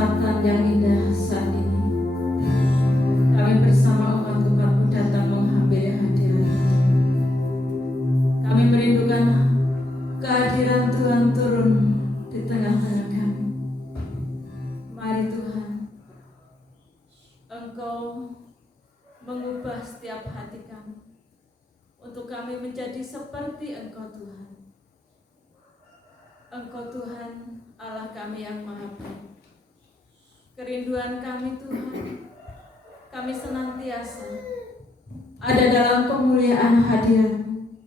kesempatan yang indah saat ini, kami bersama umat-umat-Mu datang menghampiri hadirat. Kami merindukan kehadiran Tuhan turun di tengah-tengah kami. Mari Tuhan, Engkau mengubah setiap hati kami, untuk kami menjadi seperti Engkau Tuhan. Engkau Tuhan, Allah kami yang maha baik. Kerinduan kami Tuhan, kami senantiasa ada dalam kemuliaan hadirat-Mu.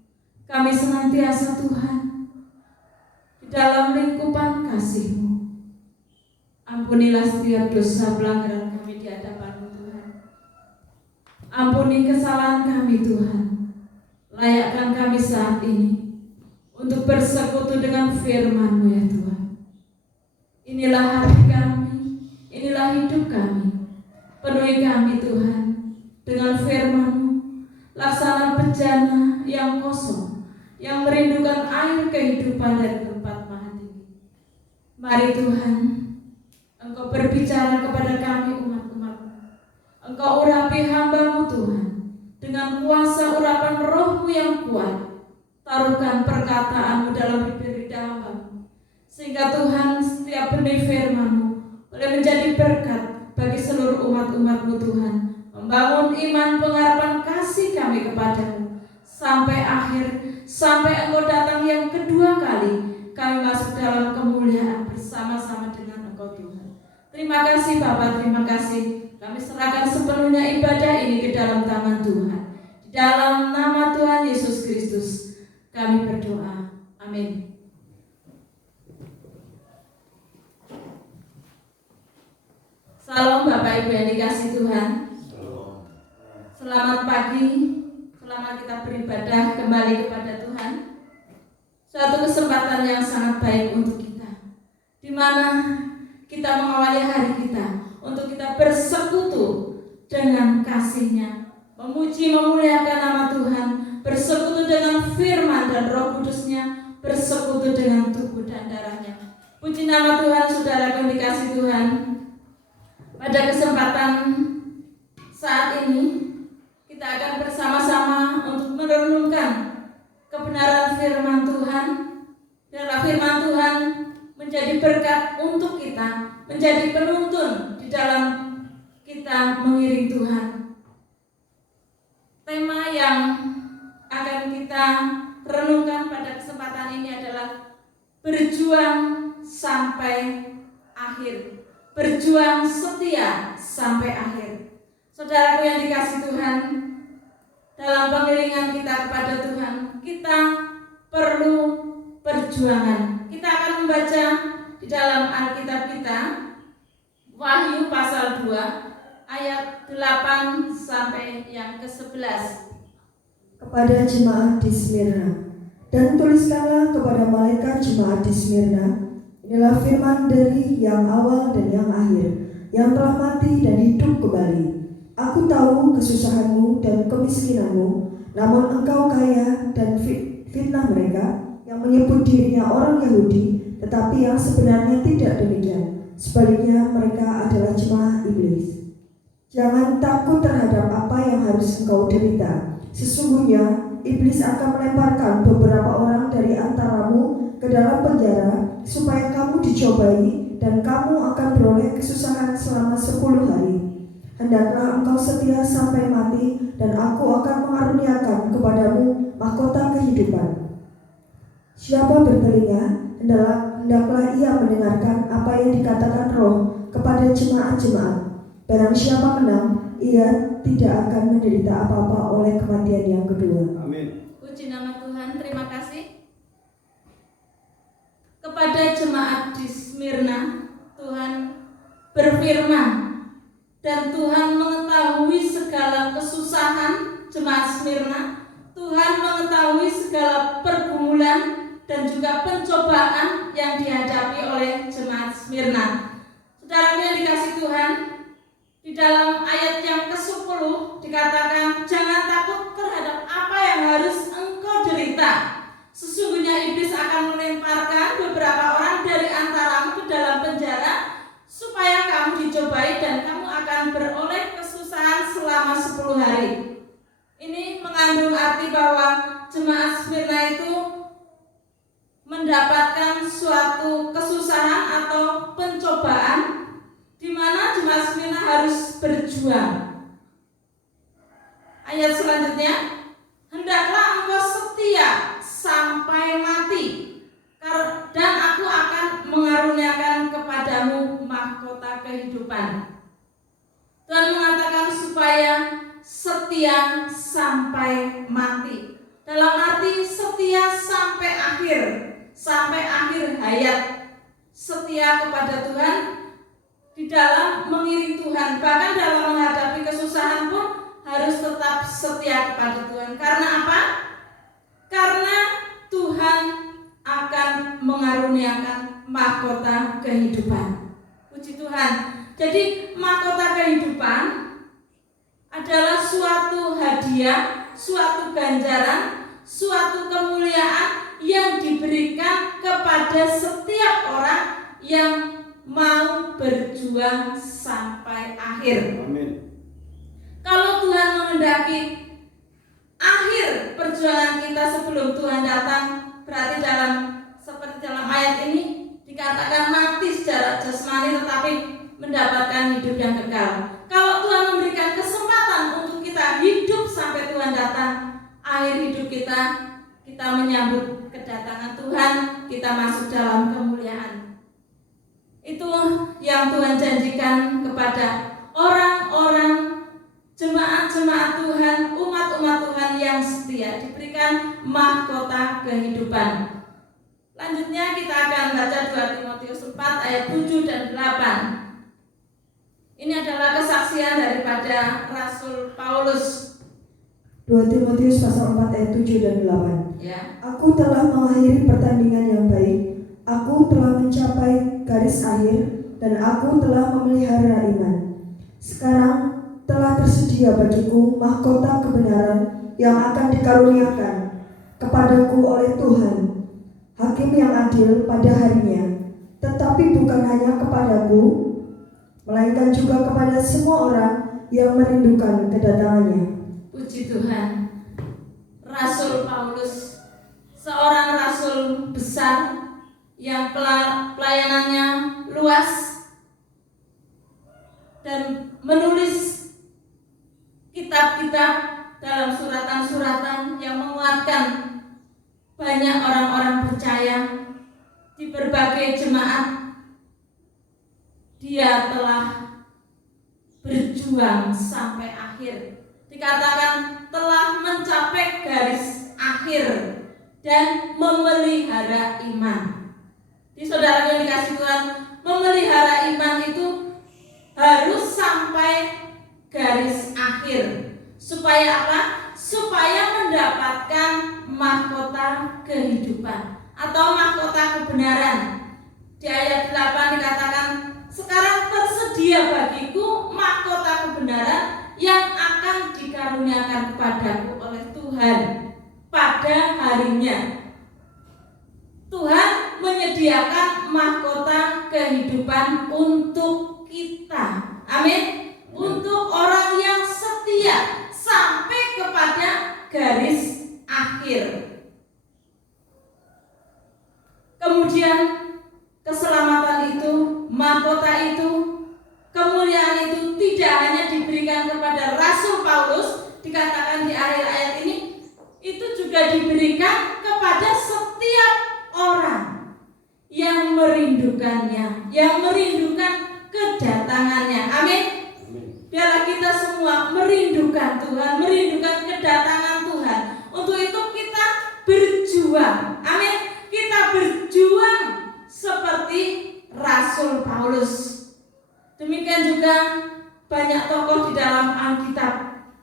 Kami senantiasa Tuhan di dalam lingkupan kasih-Mu. Ampunilah setiap dosa pelanggaran kami di hadapan-Mu Tuhan. Ampuni kesalahan kami Tuhan. Layakkan kami saat ini untuk bersekutu dengan firman-Mu ya Tuhan. Inilah hati kami, inilah hidup kami. Penuhi kami Tuhan dengan firman-Mu. Laksana bejana yang kosong, yang merindukan air kehidupan dari tempat maha tinggi. Mari Tuhan, Engkau berbicara kepada kami umat-umat-Mu. Engkau urapi hamba-Mu Tuhan dengan kuasa urapan Roh-Mu yang kuat. Taruhkan perkataan-Mu dalam bibir hamba-Mu, sehingga Tuhan setiap benih firman-Mu boleh menjadi berkat bagi seluruh umat-umat-Mu Tuhan, membangun iman pengharapan kasih kami kepadamu sampai akhir, sampai Engkau datang yang kedua kali, kami masuk dalam kemuliaan bersama-sama dengan Engkau Tuhan. Terima kasih Bapa, terima kasih. Kami serahkan sepenuhnya ibadah ini ke dalam tangan Tuhan. Di dalam nama Tuhan Yesus Kristus kami berdoa. Amin. Salam Bapak Ibu yang dikasihi Tuhan. Selamat pagi. Selamat kita beribadah kembali kepada Tuhan. Suatu kesempatan yang sangat baik untuk kita, di mana kita mengawali hari kita untuk kita bersekutu dengan kasih-Nya, memuji memuliakan nama Tuhan, bersekutu dengan firman dan Roh Kudus-Nya, bersekutu dengan tubuh dan darah-Nya. Puji nama Tuhan, saudara yang dikasihi Tuhan. Pada kesempatan saat ini kita akan bersama-sama untuk merenungkan kebenaran firman Tuhan. Biarlah firman Tuhan menjadi berkat untuk kita, menjadi penuntun di dalam kita mengiring Tuhan. Tema yang akan kita renungkan pada kesempatan ini adalah berjuang sampai akhir, berjuang setia sampai akhir. Saudaraku yang dikasihi Tuhan, dalam pengiringan kita kepada Tuhan, kita perlu perjuangan. Kita akan membaca di dalam Alkitab kita, Wahyu pasal 2 ayat 8 sampai yang ke-11. Kepada jemaat di Smyrna, dan tuliskanlah kepada malaikat jemaat di Smyrna, inilah firman dari yang awal dan yang akhir, yang telah mati dan hidup kembali. Aku tahu kesusahanmu dan kemiskinanmu, namun engkau kaya, dan fitnah mereka yang menyebut dirinya orang Yahudi, tetapi yang sebenarnya tidak demikian. Sebaliknya mereka adalah jemaah iblis. Jangan takut terhadap apa yang harus engkau derita. Sesungguhnya iblis akan melemparkan beberapa orang dari antaramu ke dalam penjara, supaya kamu dicobai dan kamu akan beroleh kesusahan selama 10 hari. Hendaklah engkau setia sampai mati, dan aku akan mengaruniakan kepadamu mahkota kehidupan. Siapa bertelinga, hendaklah ia mendengarkan apa yang dikatakan Roh kepada jemaat-jemaat. Barang siapa menang, ia tidak akan menderita apa-apa oleh kematian yang kedua. Amin. Puji nama Tuhan, terima kasih. Kepada jemaat di Smyrna, Tuhan berfirman, dan Tuhan mengetahui segala kesusahan jemaat Smyrna. Tuhan mengetahui segala pergumulan dan juga pencobaan yang dihadapi oleh jemaat Smyrna. Saudara yang dikasihi Tuhan, di dalam ayat yang ke-10 dikatakan, jangan takut terhadap apa yang harus engkau derita. Sesungguhnya iblis akan melemparkan beberapa orang dari antaramu ke dalam penjara, supaya berjuang. Ayat selanjutnya, hendaklah engkau setia sampai mati, dan aku akan mengaruniakan kepadamu mahkota kehidupan. Tuhan mengatakan supaya setia sampai mati. Dalam arti setia sampai akhir hayat. Setia kepada Tuhan di dalam mengiring Tuhan, bahkan dalam menghadapi kesusahan pun harus tetap setia kepada Tuhan. Karena apa? Karena Tuhan akan mengaruniakan mahkota kehidupan. Puji Tuhan. Jadi mahkota kehidupan adalah suatu hadiah, suatu ganjaran, suatu kemuliaan yang diberikan kepada setiap orang yang mau berjuang sampai akhir. Amin. Kalau Tuhan menghendaki akhir perjuangan kita sebelum Tuhan datang, berarti seperti dalam ayat ini dikatakan mati secara jasmani tetapi mendapatkan hidup yang kekal. Kalau Tuhan memberikan kesempatan untuk kita hidup sampai Tuhan datang, akhir hidup kita menyambut kedatangan Tuhan, kita masuk dalam kemuliaan. Itu yang Tuhan janjikan kepada orang-orang jemaat-jemaat Tuhan, umat-umat Tuhan yang setia, diberikan mahkota kehidupan. Lanjutnya kita akan baca 2 Timotius 4 ayat 7 dan 8. Ini adalah kesaksian daripada Rasul Paulus. 2 Timotius pasal 4 ayat 7 dan 8. Ya. Aku telah mengakhiri pertandingan yang baik, aku telah mencapai garis akhir, dan aku telah memelihara iman. Sekarang telah tersedia bagiku mahkota kebenaran yang akan dikaruniakan kepadaku oleh Tuhan, Hakim yang adil pada harinya, tetapi bukan hanya kepadaku, melainkan juga kepada semua orang yang merindukan kedatangannya. Puji Tuhan. Rasul Paulus, seorang rasul besar yang pelayanannya luas dan menulis kitab-kitab dalam suratan-suratan yang menguatkan banyak orang-orang percaya di berbagai jemaat. Dia telah berjuang sampai akhir. Dikatakan telah mencapai garis akhir dan memelihara iman. Di saudara yang dikasih Tuhan, memelihara iman itu harus sampai garis akhir. Supaya apa? Supaya mendapatkan mahkota kehidupan atau mahkota kebenaran. Di ayat 8 dikatakan, sekarang tersedia bagiku mahkota kebenaran yang akan dikaruniakan kepadaku oleh Tuhan pada harinya. Tuhan menyediakan mahkota kehidupan untuk kita. Amin. Untuk orang yang setia sampai kepada garis akhir. Kemudian keselamatan itu, mahkota itu, kemuliaan itu tidak hanya diberikan kepada Rasul Paulus, dikatakan di akhir ayat ini, itu juga diberikan kepada setiap orang yang merindukannya, yang merindukan kedatangannya. Amin. Biarlah kita semua merindukan Tuhan, merindukan kedatangan Tuhan. Untuk itu kita berjuang. Amin. Kita berjuang seperti Rasul Paulus. Demikian juga banyak tokoh di dalam Alkitab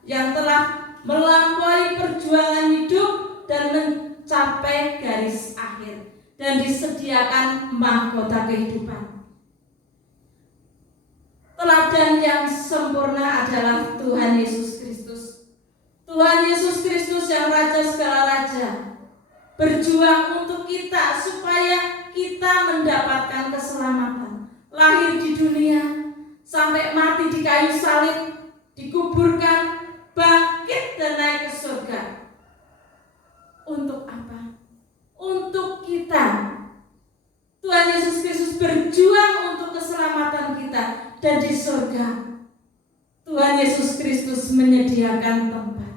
yang telah melampaui perjuangan hidup dan mencapai garis akhir dan disediakan mahkota kehidupan. Teladan yang sempurna adalah Tuhan Yesus Kristus. Tuhan Yesus Kristus yang Raja segala raja berjuang untuk kita supaya kita mendapatkan keselamatan. Lahir di dunia, sampai mati di kayu salib, dikuburkan, bangkit dan naik ke surga. Untuk apa? Untuk kita. Tuhan Yesus Kristus berjuang untuk keselamatan kita. Dan di surga Tuhan Yesus Kristus menyediakan tempat.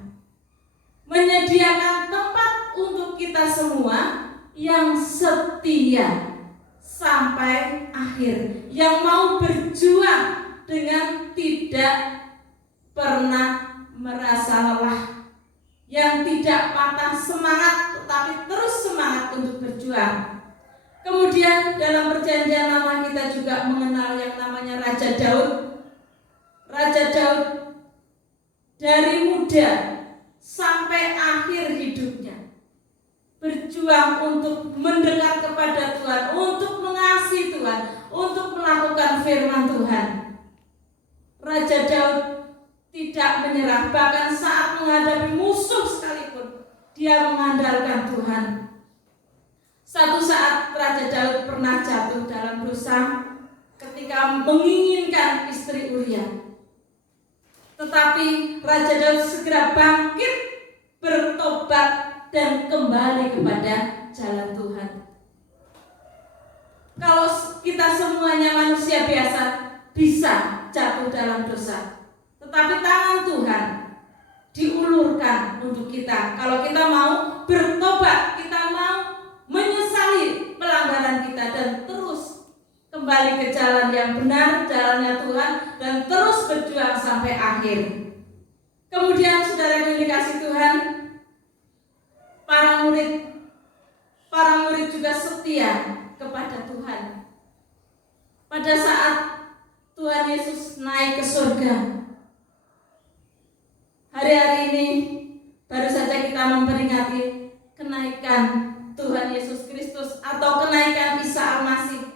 Menyediakan tempat untuk kita semua yang setia sampai akhir, yang mau berjuang dengan tidak pernah merasa lelah, yang tidak patah semangat tetapi terus semangat untuk berjuang. Kemudian dalam perjanjian lama kita juga mengenal yang namanya Raja Daud. Raja Daud dari muda sampai akhir hidupnya berjuang untuk mendekat kepada Tuhan, untuk mengasihi Tuhan, untuk melakukan firman Tuhan. Raja Daud tidak menyerah, bahkan saat menghadapi musuh sekalipun dia mengandalkan Tuhan. Satu saat Raja Daud pernah jatuh dalam dosa ketika menginginkan istri Uria. Tetapi Raja Daud segera bangkit, bertobat dan kembali kepada jalan Tuhan. Kalau kita semuanya manusia biasa bisa jatuh dalam dosa, tetapi tangan Tuhan diulurkan untuk kita. Kalau kita mau bertobat, kita mau menyesali pelanggaran kita dan terus kembali ke jalan yang benar, jalannya Tuhan, dan terus berjuang sampai akhir. Kemudian saudara yang dikasihi Tuhan, para murid juga setia kepada Tuhan. Pada saat Tuhan Yesus naik ke surga, hari-hari ini baru saja kita memperingati kenaikan Tuhan Yesus Kristus atau kenaikan Isa Al-Masih.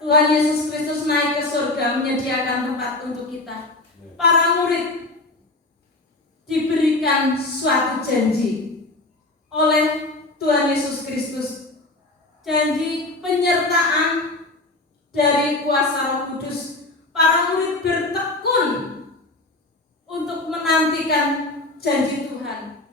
Tuhan Yesus Kristus naik ke surga menyediakan tempat untuk kita. Para murid diberikan suatu janji oleh Tuhan Yesus Kristus. Janji penyertaan dari kuasa Roh Kudus. Para murid bertekun untuk menantikan janji Tuhan.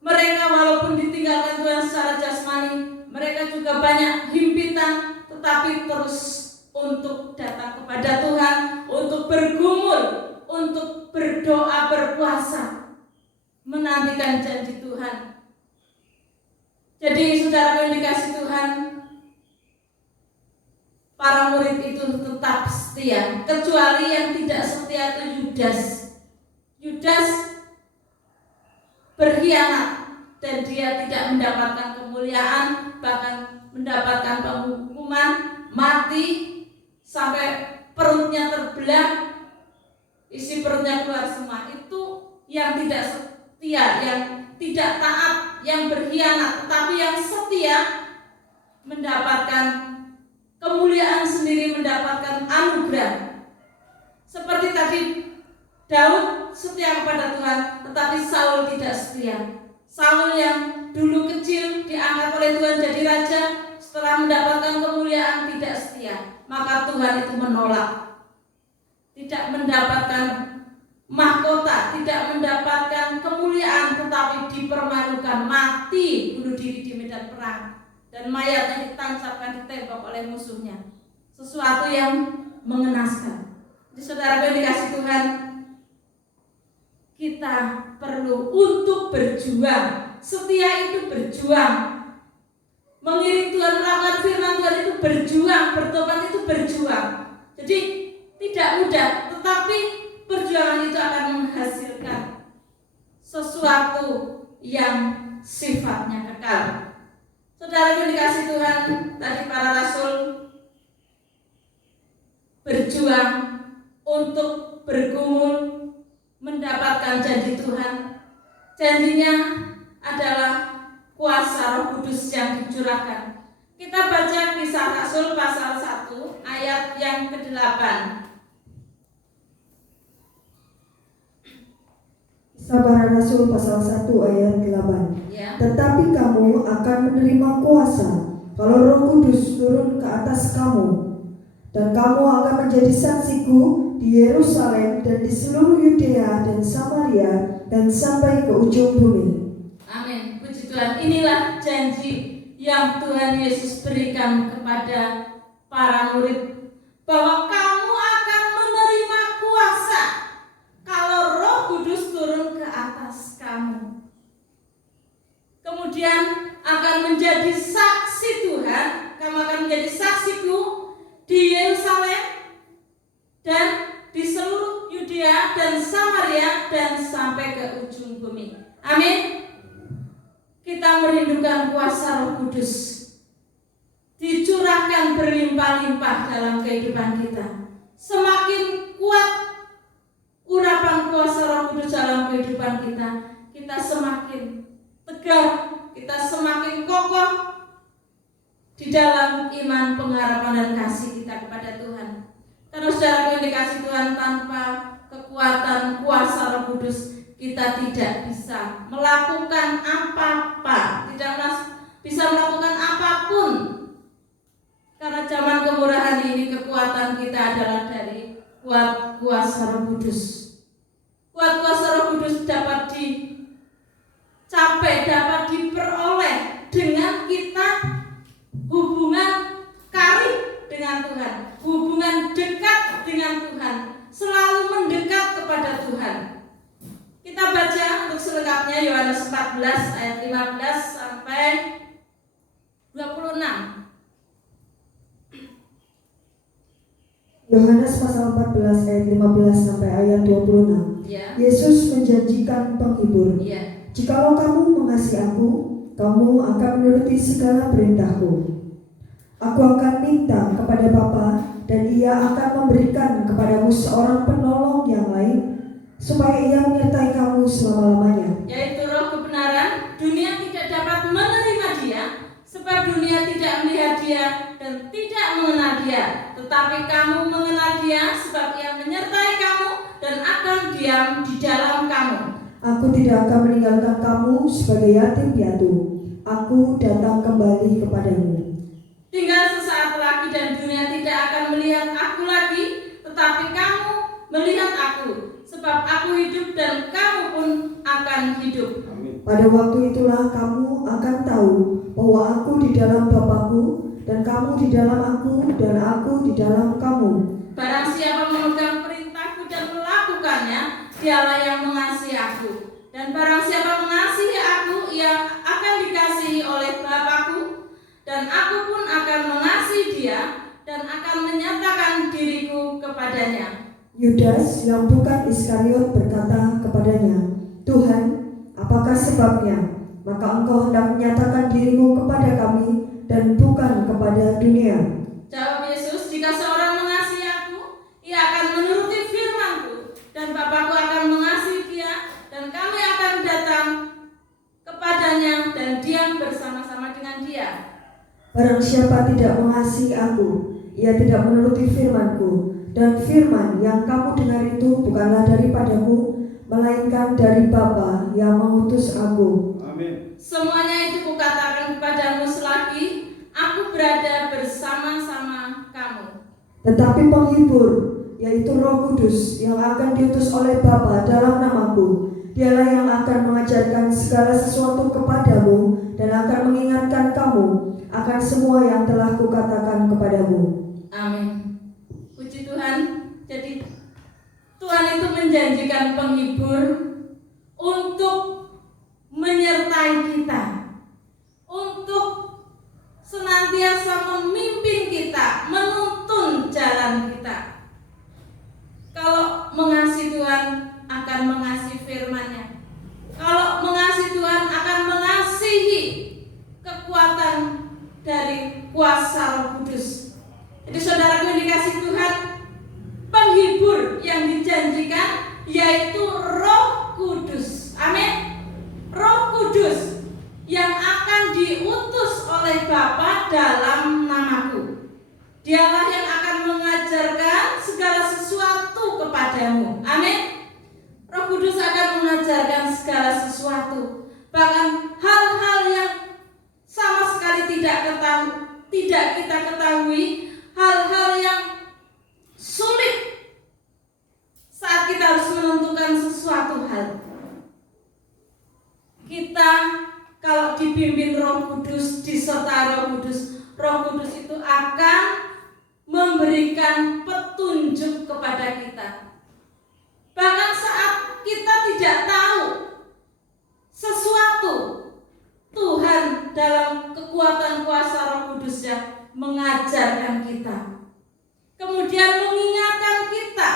Mereka walaupun ditinggalkan Tuhan secara jasmani, mereka juga banyak himpitan, tetapi terus untuk datang kepada Tuhan, untuk bergumul, untuk berdoa, berpuasa, menantikan janji Tuhan. Jadi saudara yang dikasihi Tuhan, para murid itu tetap setia, kecuali yang tidak setia itu Yudas. Yudas berkhianat dan dia tidak mendapatkan kemuliaan, bahkan mendapatkan penghukuman mati sampai perutnya terbelah, isi perutnya keluar semua. Itu yang tidak setia, yang tidak taat, yang berkhianat. Tetapi yang setia mendapatkan kemuliaan sendiri, mendapatkan anugerah. Seperti tadi Daud setia kepada Tuhan, tetapi Saul tidak setia. Saul yang dulu kecil diangkat oleh Tuhan jadi raja, setelah mendapatkan kemuliaan tidak setia, maka Tuhan itu menolak. Tidak mendapatkan mahkota, tidak mendapatkan kemuliaan, tetapi dipermalukan, mati, bunuh diri di medan perang, dan mayatnya ditancapkan di tembok oleh musuhnya. Sesuatu yang mengenaskan. Jadi saudara yang dikasihi Tuhan, kita perlu untuk berjuang. Setia itu berjuang. Mengiring Tuhan, melakukan firman Tuhan itu berjuang. Bertobat itu berjuang. Jadi tidak mudah, tetapi perjuangan itu akan menghasilkan sesuatu yang sifatnya kekal. Saudara yang dikasihi Tuhan, tadi para rasul berjuang untuk bergumul mendapatkan janji Tuhan. Janjinya adalah kuasa Roh Kudus yang dicurahkan. Kita baca Kisah Rasul pasal 1 ayat yang ke-8. Kisah Para Rasul pasal 1 ayat 8. Ya. Tetapi kamu akan menerima kuasa kalau Roh Kudus turun ke atas kamu, dan kamu akan menjadi saksiku di Yerusalem dan di seluruh Yudea dan Samaria dan sampai ke ujung bumi. Amin. Puji Tuhan. Inilah janji yang Tuhan Yesus berikan kepada para murid, bahwa kamu akan menerima kuasa kalau menjadi saksi Tuhan, kamu akan menjadi saksiku di Yerusalem dan di seluruh Yudea dan Samaria dan sampai ke ujung bumi. Amin. Kita merindukan kuasa Roh Kudus dicurahkan berlimpah-limpah dalam kehidupan kita. Semakin kuat urapan kuasa Roh Kudus dalam kehidupan kita, kita semakin tegar, kita semakin kokoh di dalam iman, pengharapan dan kasih kita kepada Tuhan. Karena saudara yang dikasih Tuhan, tanpa kekuatan kuasa Roh Kudus kita tidak bisa melakukan apa-apa, tidak bisa melakukan apapun. Karena zaman kemurahan ini kekuatan kita adalah dari kuat kuasa Roh Kudus. Kuat kuasa Roh Kudus dapat dicapai, dapat diperoleh dengan kita hubungan karib dengan Tuhan, hubungan dekat dengan Tuhan, selalu mendekat kepada Tuhan. Kita baca untuk selengkapnya Yohanes 14 ayat 15 sampai 26. Yohanes pasal 14 ayat 15 sampai ayat 26. Ya. Yesus menjanjikan penghibur. Ya. Jikalau kamu mengasihi aku, kamu akan menuruti segala perintahku. Aku akan minta kepada Bapa, dan Ia akan memberikan kepadamu seorang penolong yang lain, supaya Ia menyertai kamu selama-lamanya. Yaitu Roh kebenaran. Dunia tidak dapat menerima Dia, sebab dunia tidak melihat Dia dan tidak mengenal Dia. Tetapi kamu mengenal Dia, sebab Ia menyertai kamu dan akan diam di dalam kamu. Aku tidak akan meninggalkan kamu sebagai yatim piatu. Aku datang kembali kepadamu. Tinggal sesaat lagi dan dunia tidak akan melihat aku lagi, tetapi kamu melihat aku, sebab aku hidup dan kamu pun akan hidup. Pada waktu itulah kamu akan tahu bahwa aku di dalam Bapa-Ku, dan kamu di dalam aku, dan aku di dalam kamu. Barang siapa memegang perintahku dan melakukannya, dialah yang mengasihi aku. Dan barang siapa mengasihi aku, ia akan dikasihi oleh Bapa-Ku, dan aku pun akan mengasihi dia dan akan menyatakan diriku kepadanya. Yudas yang bukan Iskariot berkata kepadanya, Tuhan, apakah sebabnya? Maka engkau hendak menyatakan dirimu kepada kami dan bukan kepada dunia. Jawab Yesus, jika seorang mengasihi aku, ia akan menuruti firman-Ku, dan Bapa-Ku akan mengasihi dia, dan kami akan datang kepadanya dan diam bersama-sama dengan dia. Barang siapa tidak mengasihi aku, ia tidak menuruti firman-Ku, dan firman yang kamu dengar itu bukanlah daripadaku, melainkan dari Bapa yang mengutus aku. Amin. Semuanya itu kukatakan kepadamu selagi aku berada bersama-sama kamu. Tetapi penghibur, yaitu Roh Kudus yang akan diutus oleh Bapa dalam namaku, dialah yang akan mengajarkan segala sesuatu kepadamu dan akan mengingatkan kamu akan semua yang telah kukatakan kepadamu. Amin. Puji Tuhan. Jadi Tuhan itu menjanjikan penghibur untuk menyertai kita, untuk senantiasa memimpin kita, menuntun jalan kita. Kalau mengasihi Tuhan akan mengasihi firman-Nya. Kalau mengasihi Tuhan akan mengasihi kekuatan dari kuasa Roh Kudus. Jadi saudaraku yang dikasihi Tuhan, penghibur yang dijanjikan yaitu Roh Kudus. Amin. Roh Kudus yang akan diutus oleh Bapa dalam namaku. Dialah yang akan mengajarkan segala sesuatu kepadamu. Amin. Roh Kudus akan mengajarkan segala sesuatu, bahkan hal-hal yang sama sekali tidak kita ketahui, hal-hal yang sulit saat kita harus menentukan sesuatu hal. Kita kalau dipimpin Roh Kudus, disertai Roh Kudus itu akan memberikan petunjuk kepada kita. Bahkan saat kita tidak tahu sesuatu, Tuhan dalam kekuatan mengajarkan kita, kemudian mengingatkan kita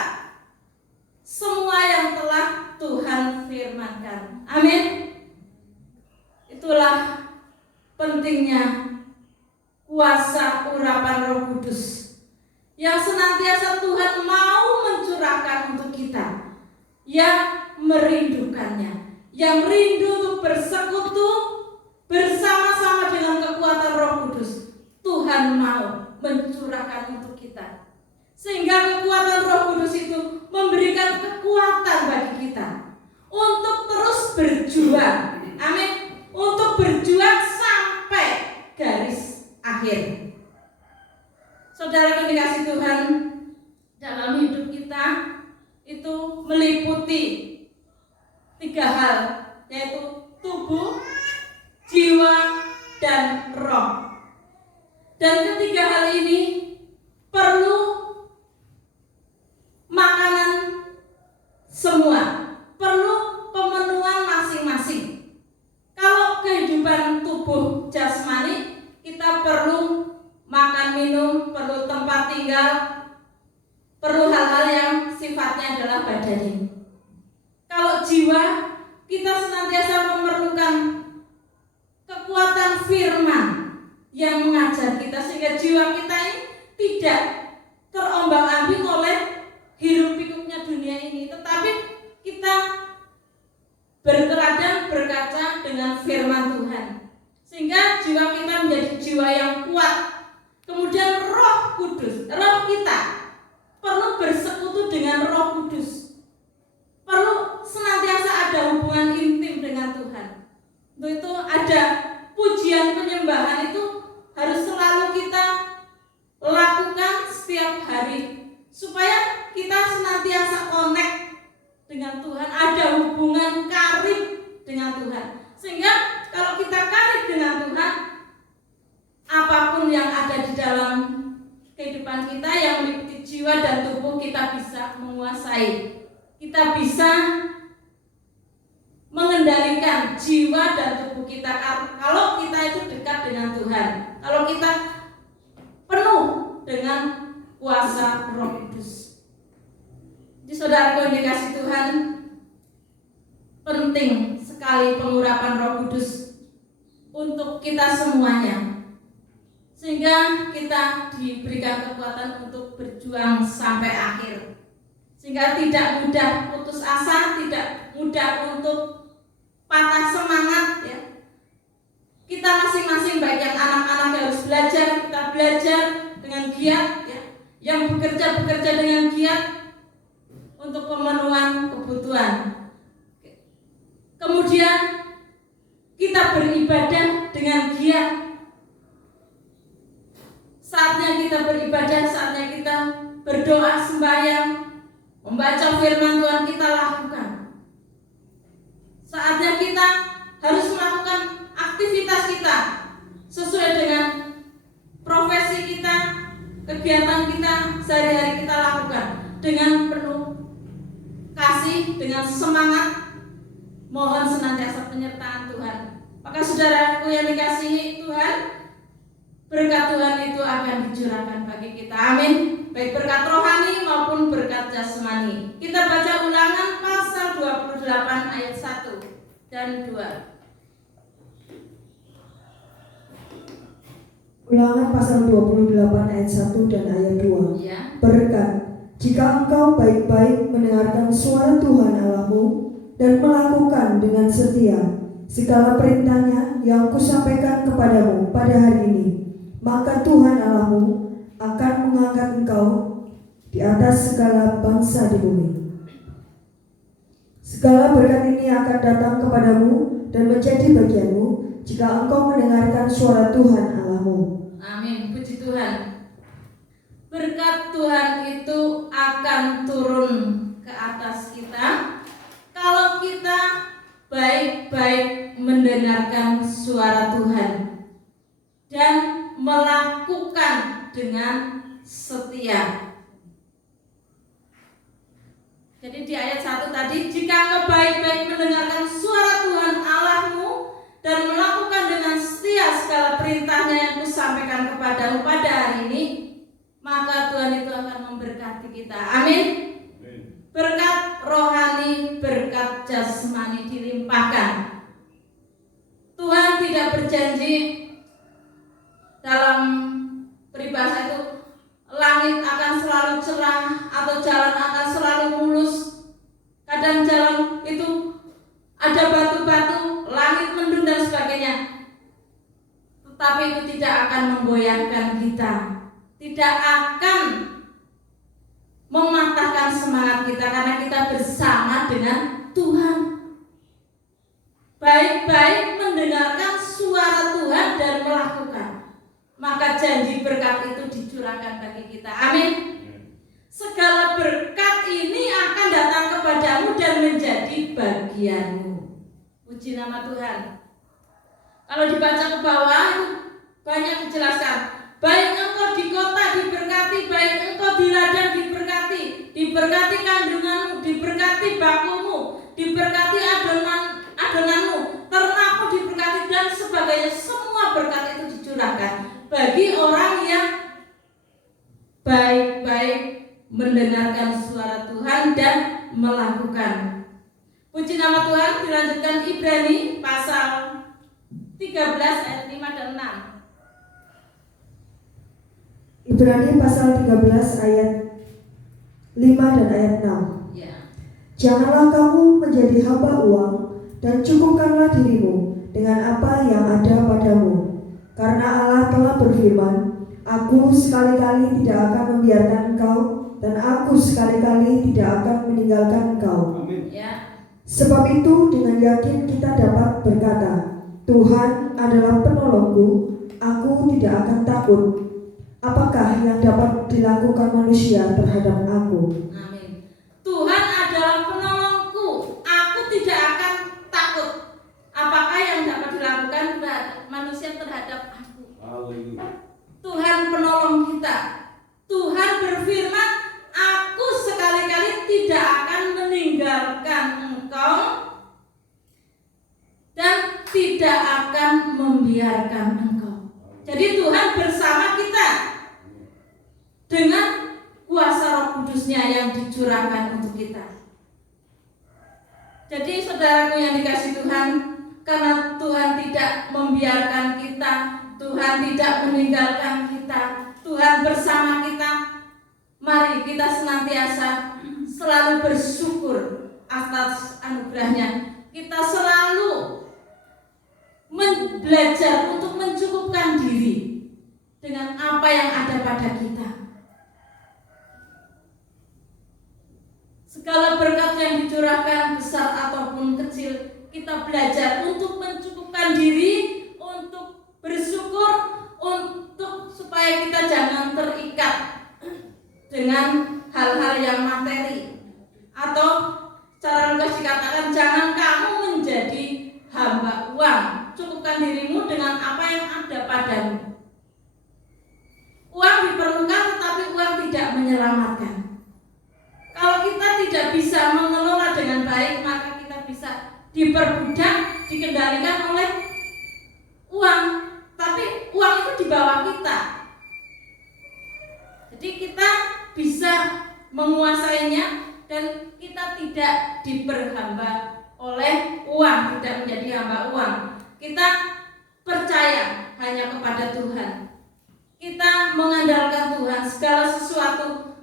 semua yang telah Tuhan firmankan. Amin. Itulah pentingnya kuasa urapan Roh Kudus yang senantiasa Tuhan mau mencurahkan untuk kita, yang merindukannya, yang rindu untuk bersekutu bersama-sama dengan kekuatan Roh Kudus. Tuhan mau mencurahkan untuk kita, sehingga kekuatan Roh Kudus itu memberikan kekuatan bagi kita untuk terus berjuang. Amin. Untuk berjuang sampai garis akhir. Saudara yang dikasihi Tuhan, dalam hidup kita itu meliputi 3 hal, yaitu tubuh, jiwa, dan roh. Dan ketiga hal ini perlu makanan semua, perlu pemenuhan masing-masing. Kalau kehidupan tubuh jasmani, kita perlu makan minum, perlu tempat tinggal, perlu hal-hal yang sifatnya adalah badani. Kalau jiwa, kita senantiasa memerlukan kekuatan firman yang mengajar kita, sehingga jiwa kita ini tidak terombang-ambing oleh hiruk-pikuknya dunia ini, tetapi kita berteladang berkaca dengan firman Tuhan, sehingga jiwa kita menjadi jiwa yang kuat. Kemudian Roh Kudus, roh kita perlu bersekutu dengan Roh Kudus, perlu senantiasa ada hubungan intim dengan Tuhan. Untuk itu ada pujian penyembahan itu harus selalu kita lakukan setiap hari, supaya kita senantiasa connect dengan Tuhan, ada hubungan karib dengan Tuhan. Sehingga kalau kita karib dengan Tuhan, apapun yang ada di dalam kehidupan kita yang meliputi jiwa dan tubuh, kita bisa menguasai. Kita bisa mengendalikan jiwa dan tubuh kita kalau kita itu dekat dengan Tuhan, kalau kita penuh dengan kuasa Roh Kudus. Jadi saudaraku yang dikasihi Tuhan, penting sekali pengurapan Roh Kudus untuk kita semuanya, sehingga kita diberikan kekuatan untuk berjuang sampai akhir, sehingga tidak mudah putus asa, tidak mudah untuk patah semangat, ya. Kita masing-masing, baik yang anak-anak yang harus belajar, kita belajar dengan giat, ya. Yang bekerja dengan giat untuk pemenuhan kebutuhan. Kemudian kita beribadah dengan giat. Saatnya kita beribadah, saatnya kita berdoa, sembahyang, membaca firman Tuhan, kita lakukan. Saatnya kita harus melakukan aktivitas kita sesuai dengan profesi kita, kegiatan kita sehari-hari, kita lakukan dengan penuh kasih, dengan semangat, mohon senantiasa penyertaan Tuhan. Maka saudaraku yang dikasihi Tuhan, berkat Tuhan itu akan dicurahkan bagi kita. Amin. Baik berkat rohani maupun berkat jasmani. Kita baca Ulangan pasal 28 ayat 1 dan 2. Ulangan pasal 28 ayat 1 dan ayat 2. Ya. Berkat, jika engkau baik-baik mendengarkan suara Tuhan Allahmu dan melakukan dengan setia segala perintahnya yang kusampaikan kepadamu pada hari ini, maka Tuhan Allahmu akan mengangkat engkau di atas segala bangsa di bumi. Segala berkat ini akan datang kepadamu dan menjadi bagianmu jika engkau mendengarkan suara Tuhan Allahmu. Amin. Puji Tuhan. Berkat Tuhan itu akan turun ke atas kita kalau kita baik-baik mendengarkan suara Tuhan dan melakukan dengan setia. Jadi di ayat 1 tadi, jika engkau baik-baik mendengarkan suara Tuhan Allahmu dan melakukan dengan setia segala perintahnya yang kusampaikan kepadamu pada hari ini, maka Tuhan itu akan memberkati kita. Amin. Berkat rohani, berkat jasmani dilimpahkan. Tuhan tidak berjanji dalam peribahasa itu langit akan selalu cerah atau jalan akan selalu mulus. Kadang jalan itu ada batu-batu, langit mendung dan sebagainya. Tetapi itu tidak akan menggoyahkan kita, tidak akan mematahkan semangat kita, karena kita bersama dengan Tuhan. Baik-baik mendengarkan suara Tuhan dan melakukan, maka janji berkat itu dicurahkan bagi kita. Amin. Segala berkat ini akan datang kepadamu dan menjadi bagianmu. Puji nama Tuhan. Kalau dibaca ke bawah itu banyak dijelaskan. Baik engkau di kota diberkati, baik engkau di ladang diberkati kandunganmu, diberkati bakumu, diberkati adonanmu, ternakmu diberkati dan sebagainya. Semua berkat itu dicurahkan bagi orang yang baik-baik mendengarkan suara Tuhan dan melakukan. Puji nama Tuhan. Dilanjutkan Ibrani pasal 13 ayat 5 dan 6. Ibrani pasal 13 ayat 5 dan ayat 6. Ya. Janganlah kamu menjadi hamba uang, dan cukupkanlah dirimu dengan apa yang ada padamu. Karena Allah telah berfirman, Aku sekali-kali tidak akan membiarkan engkau, dan aku sekali-kali tidak akan meninggalkan engkau. Ya. Sebab itu dengan yakin kita dapat berkata, Tuhan adalah penolongku, aku tidak akan takut. Apakah yang dapat dilakukan manusia terhadap aku? Amin. Tuhan adalah penolongku, aku tidak akan takut. Apakah yang dapat dilakukan manusia terhadap aku? Tuhan penolong kita. Tuhan berfirman, aku sekali-kali tidak akan meninggalkan engkau dan tidak akan membiarkan engkau. Jadi Tuhan bersama kita dengan kuasa Roh Kudus-Nya yang dicurahkan untuk kita. Jadi saudaraku yang dikasihi Tuhan, karena Tuhan tidak membiarkan kita, Tuhan tidak meninggalkan kita, Tuhan bersama kita, mari kita senantiasa selalu bersyukur atas anugerah-Nya. Kita selalu belajar untuk mencukupkan diri dengan apa yang ada pada kita. Segala berkat yang dicurahkan, besar ataupun kecil, kita belajar untuk mencukupkan diri, untuk bersyukur, untuk supaya kita jangan terikat dengan hal-hal yang materi. Atau cara Lukas dikatakan, jangan kamu menjadi hamba uang. Cukupkan dirimu dengan apa yang ada padamu. Uang diperlukan, tetapi uang tidak menyelamatkan. Kalau kita tidak bisa mengelola dengan baik, maka kita bisa diperbudak, dikendalikan oleh uang. Tapi uang itu di bawah kita. Jadi kita bisa menguasainya dan kita tidak diperhamba oleh uang, tidak menjadi hamba uang. Kita percaya hanya kepada Tuhan. Kita mengandalkan Tuhan, segala sesuatu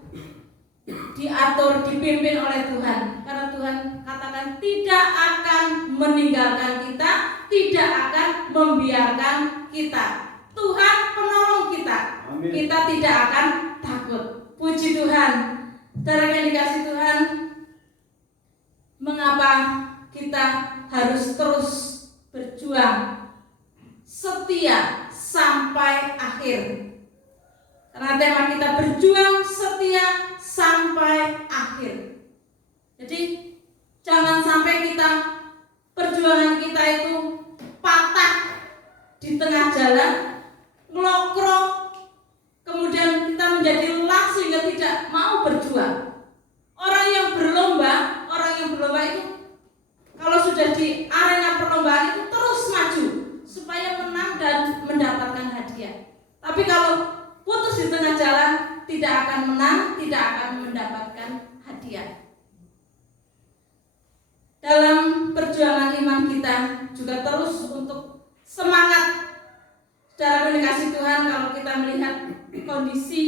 diatur, dipimpin oleh Tuhan. Karena Tuhan katakan tidak akan meninggalkan kita, tidak akan membiarkan kita. Tuhan penolong kita. Amin. Kita tidak akan takut. Puji Tuhan. Saudara yang dikasihi Tuhan, mengapa kita harus terus berjuang setia sampai akhir? Karena tema kita berjuang setia sampai akhir. Jadi jangan sampai perjuangan kita itu patah di tengah jalan, ngelokro, kemudian kita menjadi lelah sehingga tidak mau berjuang. Orang yang berlomba itu kalau sudah di arena perlombaan itu terus maju. kita juga terus untuk semangat. Saudara dikasih Tuhan, kalau kita melihat kondisi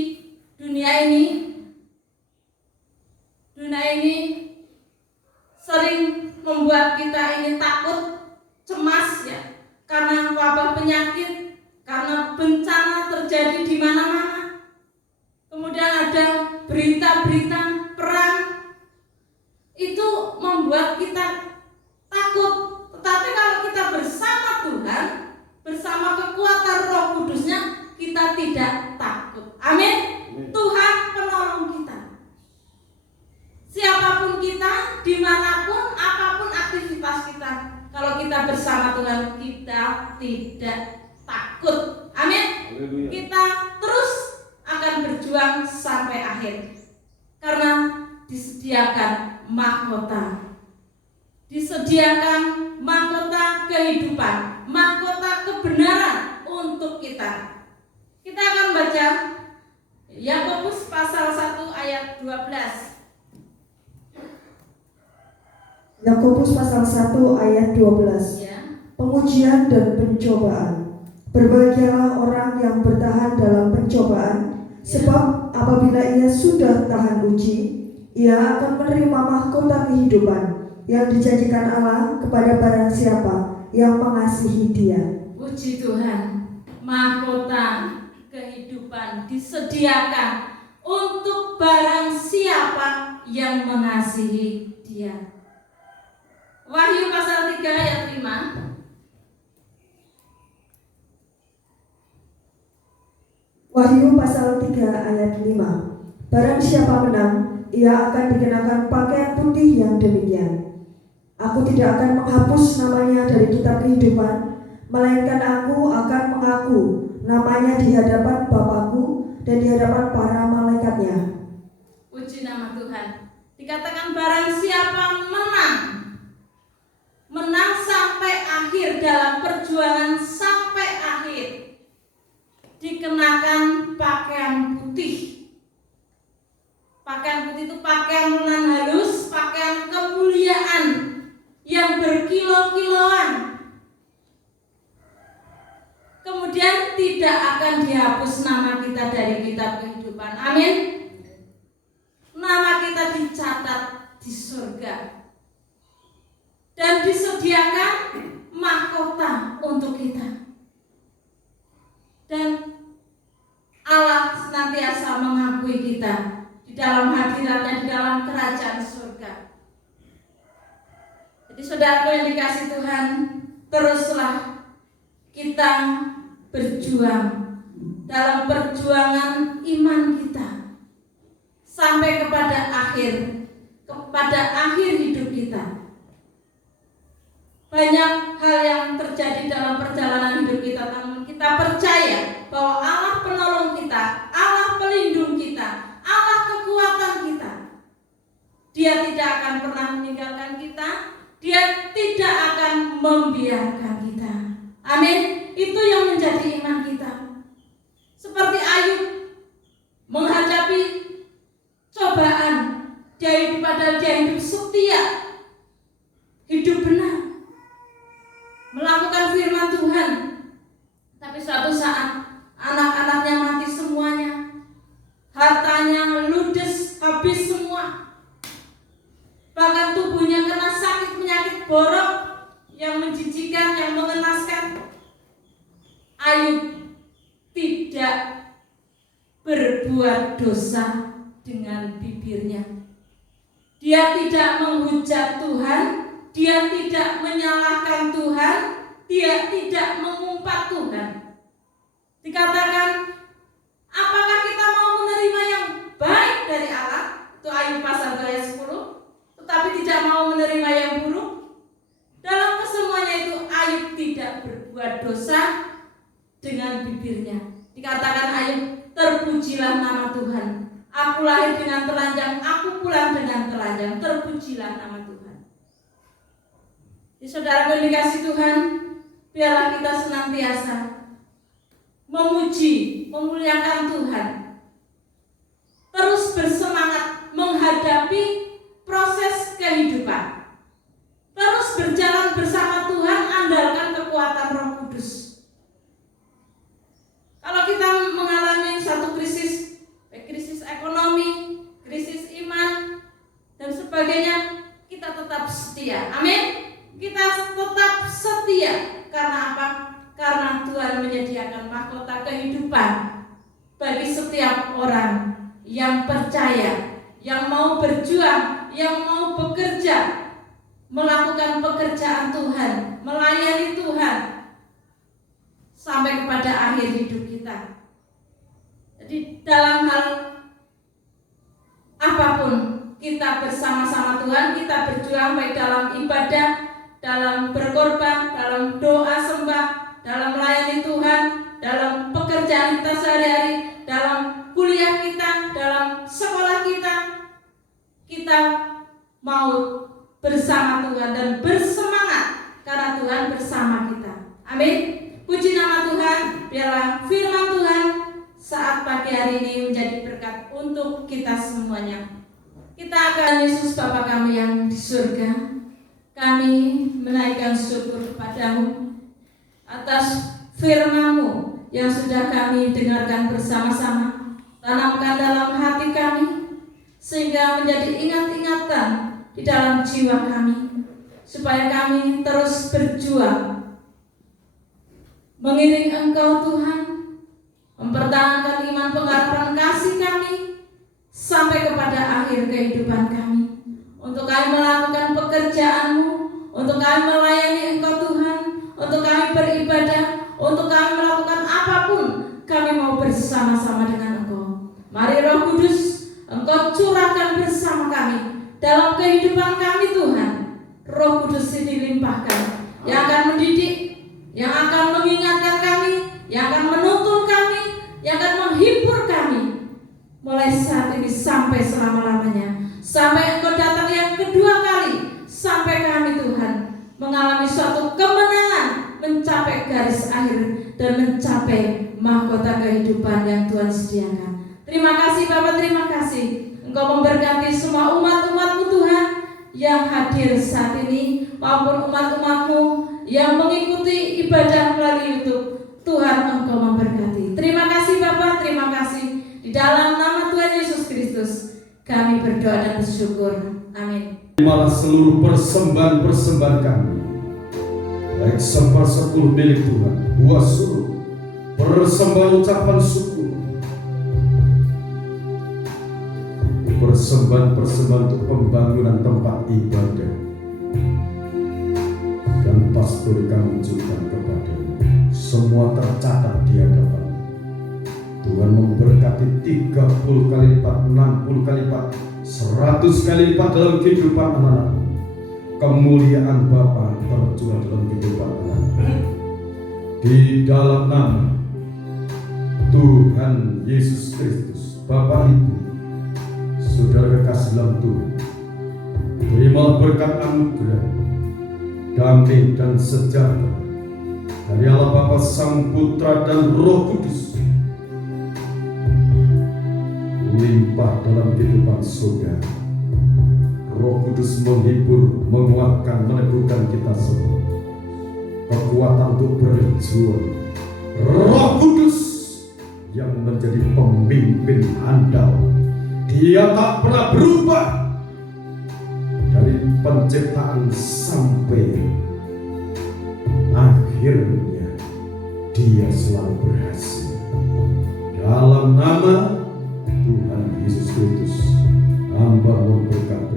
dunia ini sering membuat kita ini takut, cemas ya, karena wabah penyakit, karena bencana terjadi di mana-mana. Kemudian ada berita-berita perang, itu membuat kita takut. Tetapi kalau kita bersama Tuhan, bersama kekuatan Roh Kudusnya, kita tidak takut. Amin. Tuhan penolong kita. Siapapun kita, dimanapun, apapun aktivitas kita, kalau kita bersama Tuhan, kita tidak takut. Amin. Kita terus akan berjuang sampai akhir, karena disediakan mahkota. Disediakan mahkota kehidupan, mahkota kebenaran untuk kita. Kita akan baca Yakobus pasal 1 ayat 12. Yakobus pasal 1 ayat 12. Ya. Pengujian dan pencobaan. Berbahagialah orang yang bertahan dalam pencobaan, sebab apabila ia sudah tahan uji, ia akan menerima mahkota kehidupan yang dijanjikan Allah kepada barang siapa yang mengasihi Dia. Puji Tuhan, mahkota kehidupan disediakan untuk barang siapa yang mengasihi Dia. Wahyu pasal 3 ayat 5. Wahyu pasal 3 ayat 5. Barang siapa menang, ia akan dikenakan pakaian putih yang demikian. Aku tidak akan menghapus namanya dari kitab kehidupan, melainkan aku akan mengaku namanya di hadapan Bapakku dan di hadapan para malaikatnya. Puji nama Tuhan. Dikatakan barang siapa menang sampai akhir, dalam perjuangan sampai akhir, dikenakan pakaian putih. Pakaian putih itu pakaian lenan halus, pakaian kemuliaan yang berkilo-kiloan. Kemudian tidak akan dihapus nama kita dari kitab kehidupan. Amin. Nama kita dicatat di surga. Dan disediakan mahkota untuk kita. Dan Allah senantiasa mengakui kita di dalam hadiratnya, di dalam kerajaan surga. Jadi saudaraku yang dikasih Tuhan, teruslah kita berjuang dalam perjuangan iman kita sampai kepada akhir hidup kita. Banyak hal yang terjadi dalam perjalanan hidup kita, namun kita percaya bahwa Allah penolong kita, Allah pelindung kita, Allah kekuatan kita. Dia tidak akan pernah meninggalkan kita, Dia tidak akan membiarkan kita. Amin. Itu yang menjadi iman kita. Seperti Ayub menghadapi cobaan, dia hidup setia, hidup benar, melakukan firman Tuhan. Tapi suatu saat anak-anaknya mati semuanya, hartanya ludes, habis semua. Bahkan tubuhnya kena sakit penyakit borok yang menjijikan, yang mengenaskan. Ayub tidak berbuat dosa dengan bibirnya. Dia tidak menghujat Tuhan, dia tidak menyalahkan Tuhan, dia tidak mengumpat Tuhan. Dikatakan, apakah kita mau menerima yang baik dari Allah? Itu Ayub pasal 2 ayat 10. Tetapi tidak mau menerima yang buruk. Dalam kesemuanya itu Ayub tidak berbuat dosa dengan bibirnya. Dikatakan Ayub, terpujilah nama Tuhan. Aku lahir dengan telanjang, aku pulang dengan telanjang. Terpujilah nama Tuhan. Jadi saudara yang dikasih Tuhan, biarlah kita senantiasa memuji, memuliakan Tuhan. Terus bersemangat menghadapi proses kehidupan. Terus berjalan bersama Tuhan sebagainya, kita tetap setia. Amin. Kita tetap setia. Karena apa? Karena Tuhan menyediakan mahkota kehidupan bagi setiap orang yang percaya, yang mau berjuang, yang mau bekerja, melakukan pekerjaan Tuhan, melayani Tuhan sampai kepada akhir hidup kita. Jadi dalam hal apapun kita bersama-sama Tuhan, kita berjuang baik dalam ibadah, dalam berkorban, dalam doa sembah, dalam melayani Tuhan, dalam pekerjaan kita sehari-hari, dalam kuliah kita, dalam sekolah kita, kita mau bersama Tuhan dan bersemangat karena Tuhan bersama kita. Amin. Puji nama Tuhan. Biarlah firman Tuhan saat pagi hari ini menjadi berkat untuk kita semuanya. Kita akan Yesus Bapa kami yang di surga, kami menaikkan syukur kepadamu atas firman-Mu yang sudah kami dengarkan bersama-sama. Tanamkan dalam hati kami sehingga menjadi ingat-ingatan di dalam jiwa kami, supaya kami terus berjuang mengiring Engkau Tuhan, mempertahankan iman, pengharapan, kasih kami sampai kepada akhir kehidupan kami. Untuk kami melakukan pekerjaan-Mu, untuk kami melayani Engkau Tuhan, untuk kami beribadah, untuk kami melakukan apapun, kami mau bersama-sama dengan Engkau. Mari Roh Kudus, Engkau curahkan bersama kami dalam kehidupan kami Tuhan. Roh Kudus ini dilimpahkan, yang akan mendidik, yang akan mengingatkan kami, yang akan menuntun kami, yang akan menghibur kami mulai saat ini sampai selama-lamanya, sampai Engkau datang yang kedua kali, sampai kami Tuhan mengalami suatu kemenangan, mencapai garis akhir dan mencapai mahkota kehidupan yang Tuhan sediakan. Terima kasih Bapak, terima kasih. Engkau memberkati semua umat-umat-Mu Tuhan yang hadir saat ini maupun umat-umat-Mu yang mengikuti ibadah melalui YouTube. Tuhan Engkau memberkati. Terima kasih Bapak, terima kasih. Di dalam nama Tuhan Yesus Kristus kami berdoa dan bersyukur. Amin. Terimalah seluruh persembahan-persembahan kami, baik 1/10 milik Tuhan, buah suruh, persembahan ucapan syukur, persembahan-persembahan untuk pembangunan tempat ibadah, dan pastor kami ucapkan kepada-Mu, semua tercatat di hadapan Tuhan. Memberkati 30 kali lipat, 60 kali lipat, 100 kali lipat dalam kehidupan anak-anak. Kemuliaan Bapa tercurah dalam kehidupan anak-anak. Di dalam nama Tuhan Yesus Kristus, Bapa Ibu, Saudara kekasih dalam Tuhan, terimalah berkat anugerah, damai dan sejahtera dari Allah Bapa, Sang Putra dan Roh Kudus, limpah dalam kehidupan saudara. Roh Kudus menghibur, menguatkan, meneguhkan kita semua, kekuatan untuk berjuang. Roh Kudus yang menjadi pemimpin andal, Dia tak pernah berubah dari penciptaan sampai akhirnya. Dia selalu berhasil. Dalam nama Tuhan Yesus Kristus, hamba memberkati